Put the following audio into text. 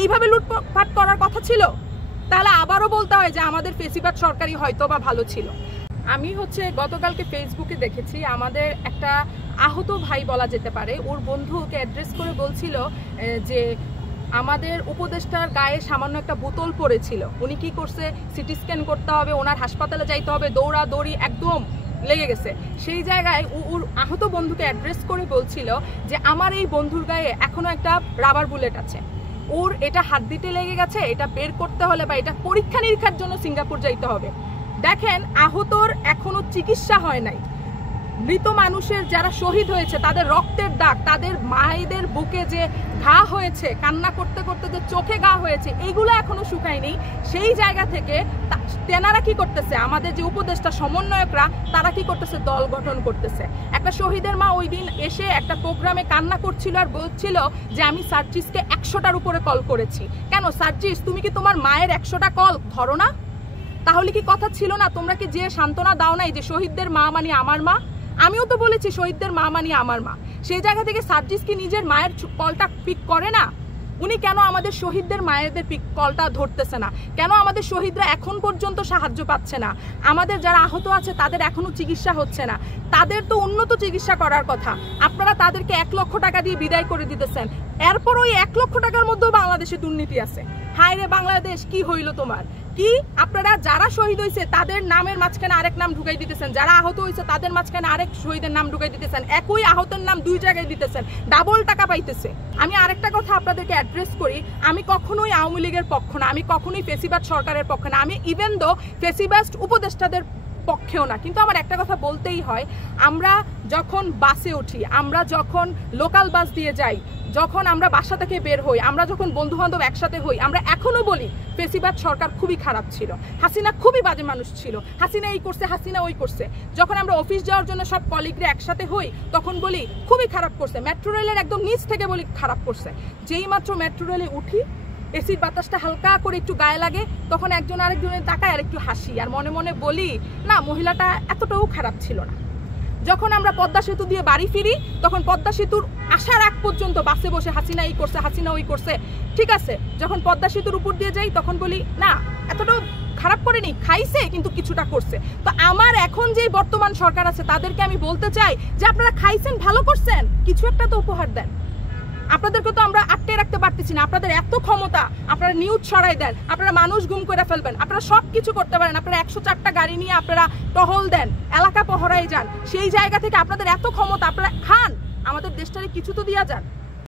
এইভাবে লুটপাট করার কথা ছিল? তাহলে আবারও বলতে হয় যে আমাদের ফেসিবাদ সরকারই হয়তো বা ভালো ছিল। আমি গতকালকে ফেসবুকে দেখেছি আমাদের একটা আহত ভাই বলা যেতে পারে, ওর বন্ধুকে অ্যাড্রেস করে বলছিল যে আমাদের উপদেষ্টার গায়ে সামান্য একটা বোতল পড়েছিল, উনি কি করছে, সিটি স্ক্যান করতে হবে, ওনার হাসপাতালে যাইতে হবে, দৌড়াদৌড়ি একদম লেগে গেছে। সেই জায়গায় ওর আহত বন্ধুকে অ্যাড্রেস করে বলছিল যে আমার এই বন্ধুর গায়ে এখনো একটা রাবার বুলেট আছে, ওর এটা হাত দিতে লেগে গেছে, এটা বের করতে হলে বা এটা পরীক্ষা নিরীক্ষার জন্য সিঙ্গাপুর যাইতে হবে। দেখেন, আহতর এখনো চিকিৎসা হয় নাই। মৃত মানুষের যারা শহীদ হয়েছে তাদের রক্তের দাগ, তাদের মায়েদের বুকে যে ঘা হয়েছে, কান্না করতে করতে যে চোখে ঘা হয়েছে, এইগুলো এখনো শুকায়নি। সেই জায়গা থেকে তেনারা কি করতেছে, আমাদের যে উপদেষ্টা সমন্বয়করা তারা কি করতেছে, দল গঠন করতেছে। একটা শহীদের মা ওই দিন এসে একটা প্রোগ্রামে কান্না করছিল আর বলছিল যে আমি সার্জিসকে 100টার উপরে কল করেছি। কেন সার্জিস, তুমি কি তোমার মায়ের 100টা কল ধরো না? তাহলে কি কথা ছিল না? তোমরা কি যে সান্ত্বনা দাও নাই যে শহীদদের মা মানে আমার মা? আমিও তো বলেছি শহীদদের মা মানে আমার মা। সেই জায়গা থেকে সার্জিস কি নিজের মায়ের কলটা পিক করে না? উনি কেন আমাদের শহীদদের মায়েদের কলটা ধরতেছে না? কেন আমাদের শহীদরা এখন পর্যন্ত সাহায্য পাচ্ছে না? আমাদের যারা আহত আছে তাদের এখনো চিকিৎসা হচ্ছে না। তাদের তো উন্নত চিকিৎসা করার কথা, আপনারা তাদেরকে 1 লক্ষ টাকা দিয়ে বিদায় করে দিতেছেন। এরপর ওই 1 লক্ষ টাকার মধ্যেও বাংলাদেশে দুর্নীতি আছে। হায় রে বাংলাদেশ, কি হইল তোমার? কি আপনারা যারা শহীদ হয়েছে তাদের নামের মাঝখানে আরেক নাম ঢুকাই দিতেছেন, যারা আহত হয়েছে তাদের মাঝখানে আরেক শহীদের নাম ঢুকাই দিতেছেন, একই আহতের নাম 2 জায়গায় দিতেছেন, ডাবল টাকা পাইতেছে। আমি আরেকটা কথা আপনাদেরকে অ্যাড্রেস করি, আমি কখনোই আওয়ামী লীগের পক্ষ না, আমি কখনোই ফেসিবাদ সরকারের পক্ষ না, আমি ইভেন দো ফেসিবাস্ট উপদেষ্টাদের পক্ষেও না। কিন্তু আমার একটা কথা বলতেই হয়, আমরা যখন বাসে উঠি, আমরা যখন লোকাল বাস দিয়ে যাই, যখন আমরা বাসা থেকে বের হই, আমরা যখন বন্ধু বান্ধব একসাথে হই, আমরা এখনো বলি ফেসিবাদ সরকার খুবই খারাপ ছিল, হাসিনা খুবই বাজে মানুষ ছিল, হাসিনা এই করছে, হাসিনা ওই করছে। যখন আমরা অফিস যাওয়ার জন্য সব কলিগরা একসাথে হই তখন বলি খুবই খারাপ করছে, মেট্রো রেলের একদম নিচ থেকে বলি খারাপ করছে। যেই মাত্র মেট্রো রেলে উঠি, এসির বাতাসটা হালকা করে একটু গায়ে লাগে, তখন একজন আরেকজনের তাকায় আর একটু হাসি, আর মনে মনে বলি না, মহিলাটা এতটাও খারাপ ছিল না। যখন আমরা পদ্মা সেতু দিয়ে বাড়ি ফিরি, তখন পদ্মা সেতুর আসার আগ পর্যন্ত বাসে বসে হাসিনা এই করছে, হাসিনা ওই করছে, ঠিক আছে। যখন পদ্মা সেতুর উপর দিয়ে যাই তখন বলি না, এতটাও খারাপ করেনি, খাইছে কিন্তু কিছুটা করছে। তো আমার এখন যে বর্তমান সরকার আছে তাদেরকে আমি বলতে চাই যে আপনারা খাইছেন, ভালো করছেন, কিছু একটা তো উপহার দেন। আপনাদেরকে তো আমরা আটকে রাখতে পারতেছি না, আপনাদের এত ক্ষমতা, আপনারা নিউজ ছড়াই দেন, আপনারা মানুষ গুম করে ফেলবেন, আপনারা সব কিছু করতে পারেন, আপনারা 104টা গাড়ি নিয়ে আপনারা টহল দেন, এলাকা পহরায় যান, সেই জায়গা থেকে আপনাদের এত ক্ষমতা, আপনারা খান, আমাদের দেশটারে কিছু তো দিয়া যান।